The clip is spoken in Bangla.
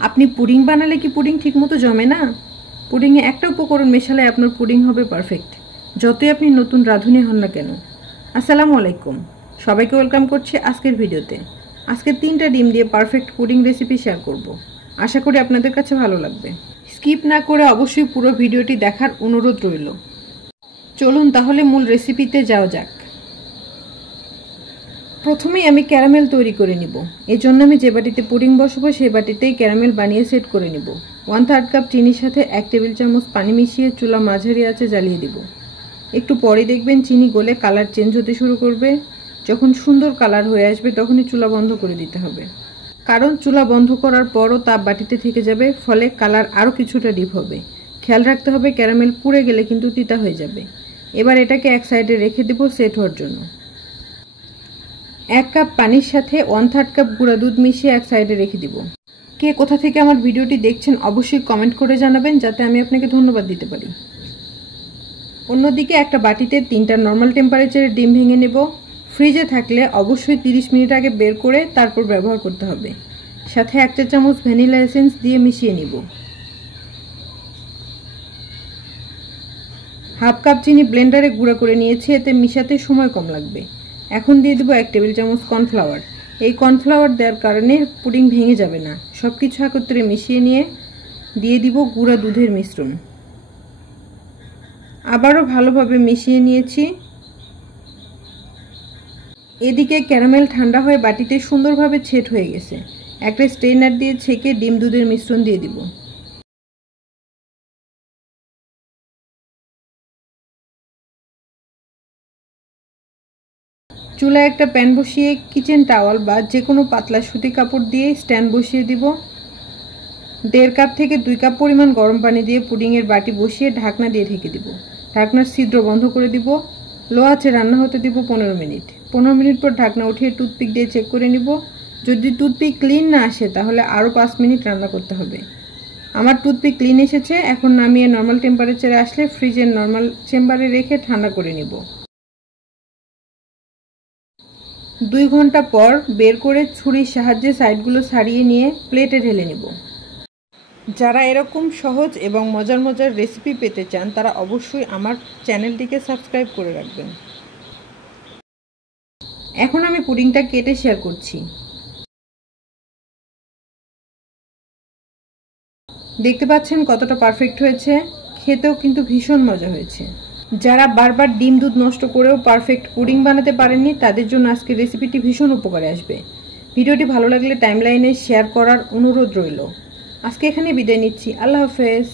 আপনি পুডিং বানালে কি পুডিং ঠিকমতো জমে না? পুডিংয়ে একটা উপকরণ মেশালে আপনার পুডিং হবে পারফেক্ট, যতই আপনি নতুন রাঁধুনি হন না কেন। আসসালামু আলাইকুম, সবাইকে ওয়েলকাম করছি আজকের ভিডিওতে। আজকে 3টা ডিম দিয়ে পারফেক্ট পুডিং রেসিপি শেয়ার করব। আশা করি আপনাদের কাছে ভালো লাগবে। স্কিপ না করে অবশ্যই পুরো ভিডিওটি দেখার অনুরোধ রইল। চলুন তাহলে মূল রেসিপিতে যাওয়া যাক। প্রথমেই আমি ক্যারামেল তৈরি করে নিব। এর জন্য আমি যে বাটিতে পুডিং বসাবো সেই বাটিতেই ক্যারামেল বানিয়ে সেট করে নিব। 1/3 কাপ চিনির সাথে 1 টেবিল চামচ পানি মিশিয়ে চুলা মাঝারি আঁচে জ্বালিয়ে দিব। একটু পরে দেখবেন চিনি গলে কালার চেঞ্জ হতে শুরু করবে। যখন সুন্দর কালার হয়ে আসবে তখনই চুলা বন্ধ করে দিতে হবে, কারণ চুলা বন্ধ করার পরও তাপ বাটিতে থেকে যাবে, ফলে কালার আরও কিছুটা ডিপ হবে। খেয়াল রাখতে হবে ক্যারামেল পুড়ে গেলে কিন্তু তিতা হয়ে যাবে। এবার এটাকে এক সাইডে রেখে দেব সেট হওয়ার জন্য। 1 কাপ পানির সাথে 1/3 কাপ গুঁড়া দুধ মিশিয়ে এক সাইডে রেখে দিব। কে কোথা থেকে আমার ভিডিওটি দেখছেন অবশ্যই কমেন্ট করে জানাবেন, যাতে আমি আপনাকে ধন্যবাদ দিতে পারি। অন্যদিকে একটা বাটিতে 3টা নর্মাল টেম্পারেচারে ডিম ভেঙে নেব। ফ্রিজে থাকলে অবশ্যই 30 মিনিট আগে বের করে তারপর ব্যবহার করতে হবে। সাথে 1 চা চামচ ভ্যানিলা এসেন্স দিয়ে মিশিয়ে নিব। 1/2 কাপ চিনি ব্লেন্ডারে গুঁড়া করে নিয়েছি, এতে মিশাতে সময় কম লাগবে। এখন দিয়ে দেব 1 টেবিল চামচ কর্নফ্লাওয়ার। এই কর্নফ্লাওয়ার দেওয়ার কারণে পুডিং ভেঙে যাবে না। সবকিছু একত্রে মিশিয়ে নিয়ে দিয়ে দিব গুঁড়া দুধের মিশ্রণ। আবারও ভালোভাবে মিশিয়ে নিয়েছি। এদিকে ক্যারামেল ঠান্ডা হয়ে বাটিতে সুন্দরভাবে ছেট হয়ে গেছে। একটা স্ট্রেনার দিয়ে ছেঁকে ডিম দুধের মিশ্রণ দিয়ে দিব। চুলায় একটা প্যান বসিয়ে কিচেন টাওয়াল বা যে কোনো পাতলা সুতি কাপড় দিয়ে স্ট্যান্ড বসিয়ে দিব। 1.5 কাপ থেকে 2 কাপ পরিমাণ গরম পানি দিয়ে পুডিংয়ের বাটি বসিয়ে ঢাকনা দিয়ে ঢেকে দিব। ঢাকনার ছিদ্র বন্ধ করে দিব। লো আঁচে রান্না হতে দিব 15 মিনিট। 15 মিনিট পর ঢাকনা উঠিয়ে টুথপিক দিয়ে চেক করে নিব। যদি টুথপিক ক্লিন না আসে তাহলে আরও 5 মিনিট রান্না করতে হবে। আমার টুথপিক ক্লিন এসেছে। এখন নামিয়ে নর্মাল টেম্পারেচারে আসলে ফ্রিজের নর্মাল চেম্বারে রেখে ঠান্ডা করে নিব। 2 ঘন্টা পর বের করে ছুরির সাহায্যে সাইডগুলো ছাড়িয়ে নিয়ে প্লেটে ঢেলে নিব। যারা এরকম সহজ এবং মজার মজার রেসিপি পেতে চান তারা অবশ্যই আমার চ্যানেলটিকে সাবস্ক্রাইব করে রাখবেন। এখন আমি পুডিংটা কেটে শেয়ার করছি। দেখতে পাচ্ছেন কতটা পারফেক্ট হয়েছে। খেতেও কিন্তু ভীষণ মজা হয়েছে। যারা বারবার ডিম দুধ নষ্ট করেও পারফেক্ট পুডিং বানাতে পারেননি তাদের জন্য আজকের রেসিপিটি ভীষণ উপকারে আসবে। ভিডিওটি ভালো লাগলে টাইমলাইনে শেয়ার করার অনুরোধ রইল। আজকে এখানে বিদায় নিচ্ছি। আল্লাহ হাফেজ।